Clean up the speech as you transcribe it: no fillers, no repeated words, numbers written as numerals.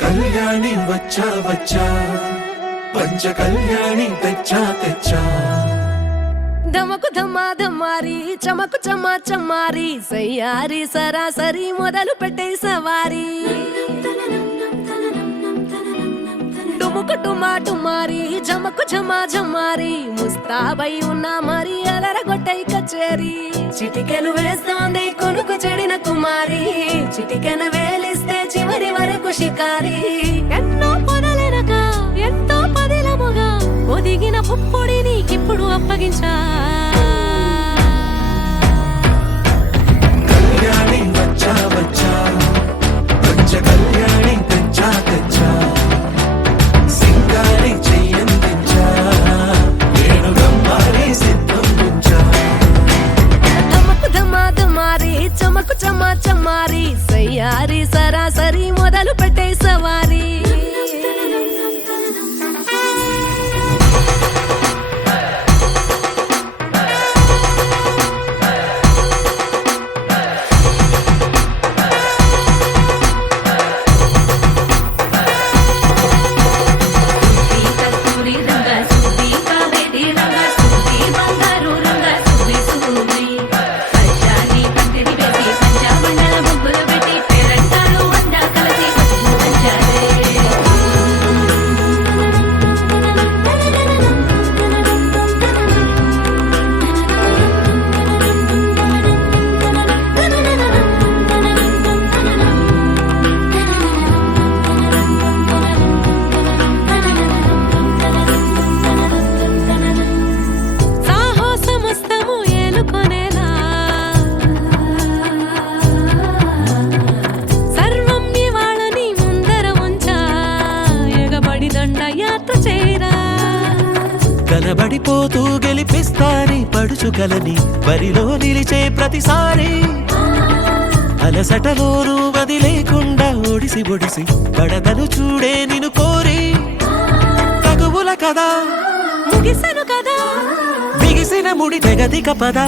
కళ్యాణి వచ్చా వచ్చా పంచ కళ్యాణి తెచ్చా తెచ్చా ధమకు ధమా ధమారి చమకు చమా చమారి సయ్యారి సరాసరి మొదలు పెట్టే సవారి డుముకు టుమా టుమారి జమకు జమా జమారి ముస్తాబై ఉన్నా మరి అలరగొట్టై కచేరి చిటికెను వేస్తోంది కొనుకు చెడిన కుమారి చిటికెను వేలిస్తే చివరి వరకు షికారి ఎన్నో పొదలెనక ఎంతో పదిలముగా ఒదిగిన పుప్పొడి నీకిప్పుడు అప్పగించా కళ్యాణి వచ్చా వచ్చా పంచ కళ్యాణి తెచ్చా తెచ్చా సింగారి చెయ్యందించా నేను గమ్మారి సిద్ధందించా ధమకు ధమా ధమారి చమకు చమా చమారి సయ్యారి సరాసరి మొదలు పెట్టే సవారి కనబడిపోతూ గెలిపిస్తాని పడుచుకలని బరిలో నిలిచే ప్రతిసారి అలసటలోనూ వదిలేకుండా ఒడిసి ఒడిసి పడతను చూడే నిన్ను కోరి తగువుల కదా ముగిసెను కదా బిగిసిన ముడి తెగదిక పదా